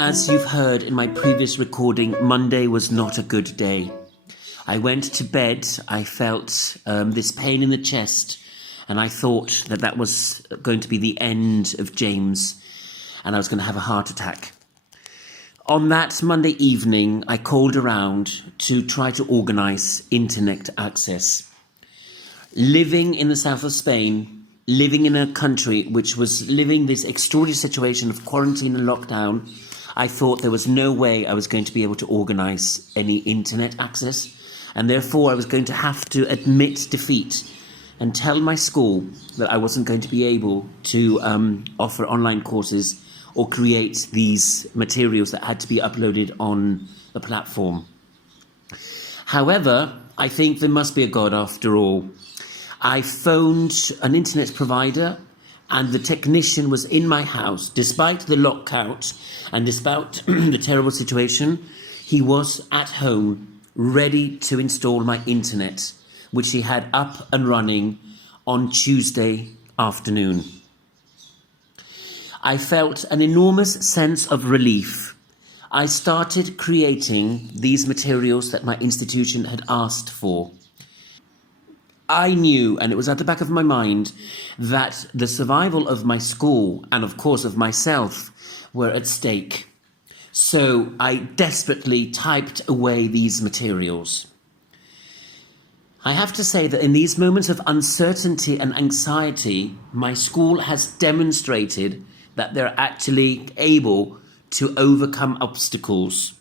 As you've heard in my previous recording, Monday was not a good day. I went to bed, I felt this pain in the chest, and I thought that that was going to be the end of James, and I was going to have a heart attack. On that Monday evening, I called around to try to organise internet access. Living in the south of Spain, living in a country which was living this extraordinary situation of quarantine and lockdown, I thought there was no way I was going to be able to organise any internet access, and therefore I was going to have to admit defeat and tell my school that I wasn't going to be able to offer online courses or create these materials that had to be uploaded on the platform. However, I think there must be a God after all. I phoned an internet provider, and the technician was in my house. Despite the lockout and despite the terrible situation, he was at home ready to install my internet, which he had up and running on Tuesday afternoon. I felt an enormous sense of relief. I started creating these materials that my institution had asked for. I knew, and it was at the back of my mind, that the survival of my school and, of course, of myself were at stake. So I desperately typed away these materials. I have to say that in these moments of uncertainty and anxiety, my school has demonstrated that they're actually able to overcome obstacles.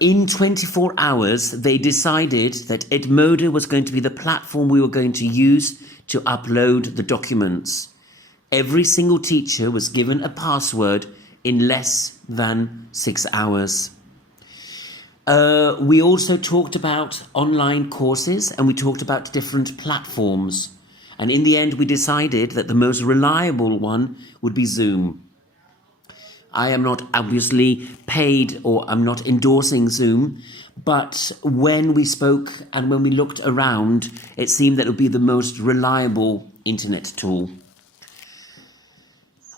In 24 hours, they decided that Edmodo was going to be the platform we were going to use to upload the documents. Every single teacher was given a password in less than 6 hours. We also talked about online courses, and we talked about different platforms. And in the end, we decided that the most reliable one would be Zoom. I am not obviously paid, or I'm not endorsing Zoom, but when we spoke and when we looked around, it seemed that it would be the most reliable internet tool.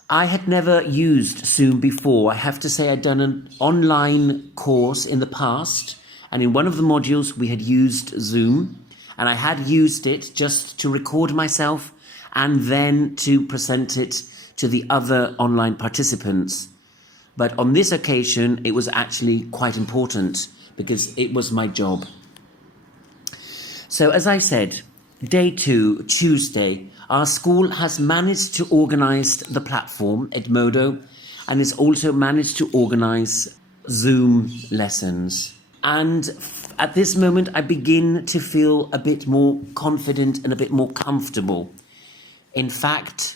I had never used Zoom before. I have to say I'd done an online course in the past, and in one of the modules we had used Zoom, and I had used it just to record myself and then to present it to the other online participants. But on this occasion, it was actually quite important because it was my job. So as I said, day 2, Tuesday, our school has managed to organise the platform, Edmodo, and has also managed to organise Zoom lessons. And at this moment, I begin to feel a bit more confident and a bit more comfortable. In fact,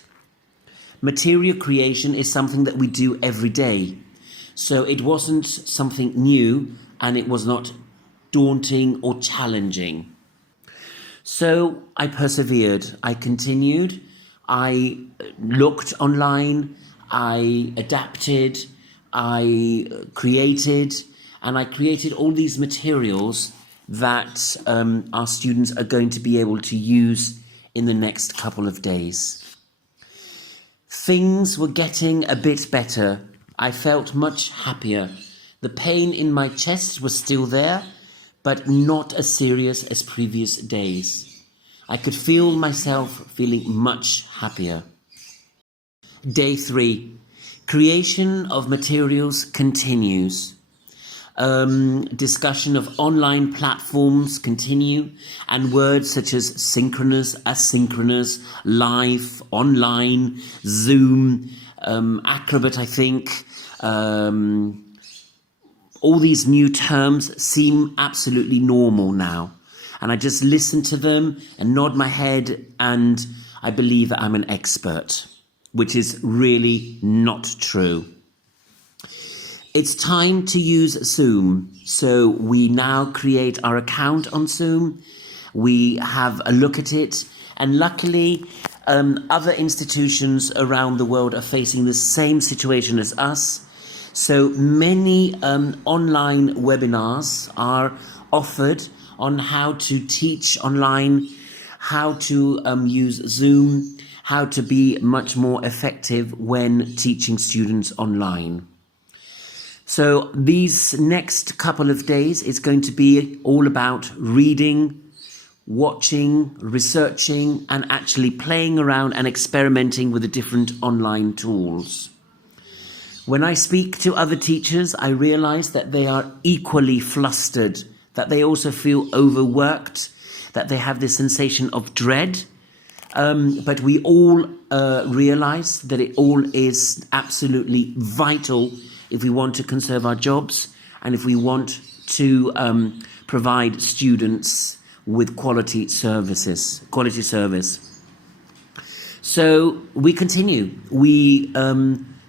material creation is something that we do every day. So it wasn't something new, and it was not daunting or challenging. So I persevered, I continued, I looked online, I adapted, I created, and I created all these materials that our students are going to be able to use in the next couple of days. Things were getting a bit better. I felt much happier. The pain in my chest was still there, but not as serious as previous days. I could feel myself feeling much happier. Day 3. Creation of materials continues. Discussion of online platforms continue, and words such as synchronous, asynchronous, live, online, Zoom, Acrobat, I think. All these new terms seem absolutely normal now. And I just listen to them and nod my head, and I believe that I'm an expert, which is really not true. It's time to use Zoom. So we now create our account on Zoom. We have a look at it. And luckily, other institutions around the world are facing the same situation as us. So many online webinars are offered on how to teach online, how to use Zoom, how to be much more effective when teaching students online. So these next couple of days, it's going to be all about reading, watching, researching, and actually playing around and experimenting with the different online tools. When I speak to other teachers, I realize that they are equally flustered, that they also feel overworked, that they have this sensation of dread. But we all realize that it all is absolutely vital if we want to conserve our jobs and if we want to provide students with quality service. So we continue. We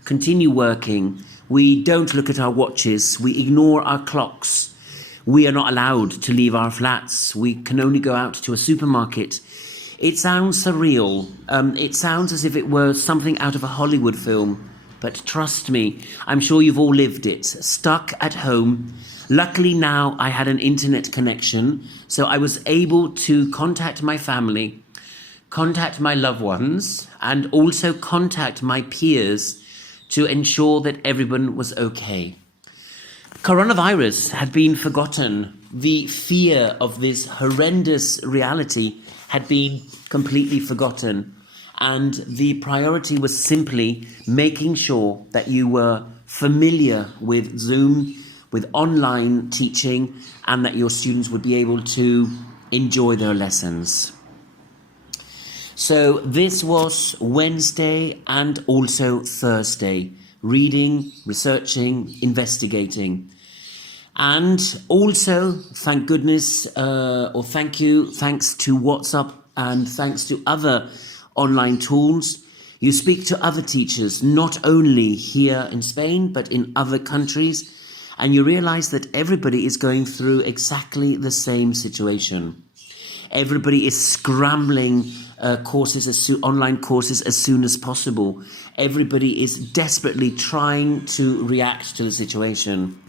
continue working. We don't look at our watches. We ignore our clocks. We are not allowed to leave our flats. We can only go out to a supermarket. It sounds surreal. It sounds as if it were something out of a Hollywood film. But trust me, I'm sure you've all lived it. Stuck at home. Luckily now I had an internet connection, so I was able to contact my family, contact my loved ones, and also contact my peers to ensure that everyone was okay. Coronavirus had been forgotten. The fear of this horrendous reality had been completely forgotten. And the priority was simply making sure that you were familiar with Zoom, with online teaching, and that your students would be able to enjoy their lessons. So this was Wednesday and also Thursday, reading, researching, investigating. And also, thank goodness, thanks to WhatsApp and thanks to other online tools, you speak to other teachers, not only here in Spain, but in other countries, and you realize that everybody is going through exactly the same situation. Everybody is scrambling online courses as soon as possible. Everybody is desperately trying to react to the situation.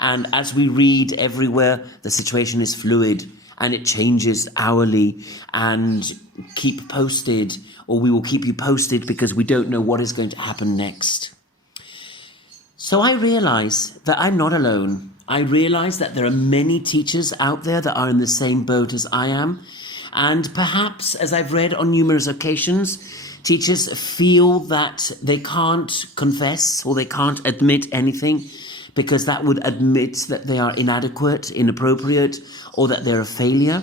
And as we read everywhere, the situation is fluid and it changes hourly, and keep posted, or we will keep you posted because we don't know what is going to happen next. So I realize that I'm not alone. I realize that there are many teachers out there that are in the same boat as I am. And perhaps, as I've read on numerous occasions, teachers feel that they can't confess or they can't admit anything because that would admit that they are inadequate, inappropriate, or that they're a failure.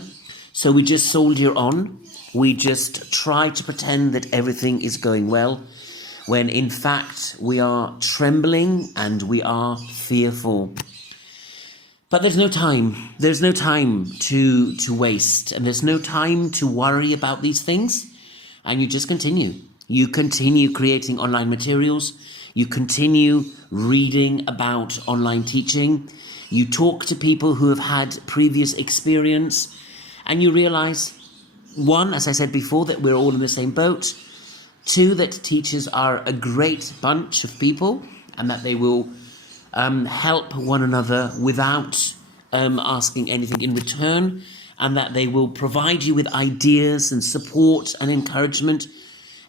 So we just soldier on. We just try to pretend that everything is going well, when in fact we are trembling and we are fearful. But there's no time. There's no time to waste, and there's no time to worry about these things. And you just continue. You continue creating online materials. You continue reading about online teaching. You talk to people who have had previous experience, and you realize, one, as I said before, that we're all in the same boat. Two, that teachers are a great bunch of people, and that they will help one another without asking anything in return, and that they will provide you with ideas and support and encouragement.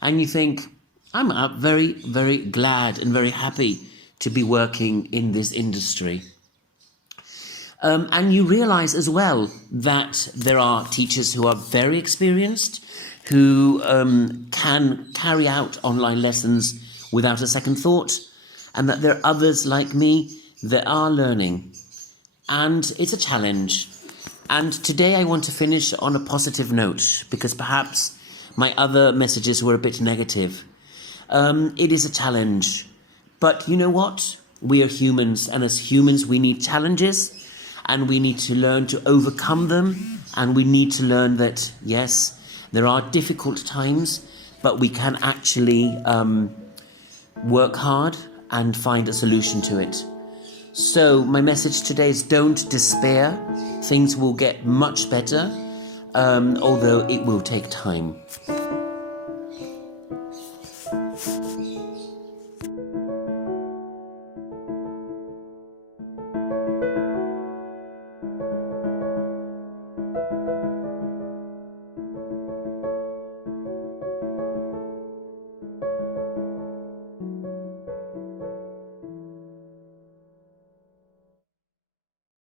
And you think, I'm very, very glad and very happy to be working in this industry. And you realize as well that there are teachers who are very experienced, who can carry out online lessons without a second thought, and that there are others like me that are learning. And it's a challenge. And today I want to finish on a positive note, because perhaps my other messages were a bit negative. It is a challenge. But you know what? We are humans, and as humans we need challenges, and we need to learn to overcome them, and we need to learn that, yes, there are difficult times, but we can actually work hard and find a solution to it. So my message today is, don't despair. Things will get much better, although it will take time.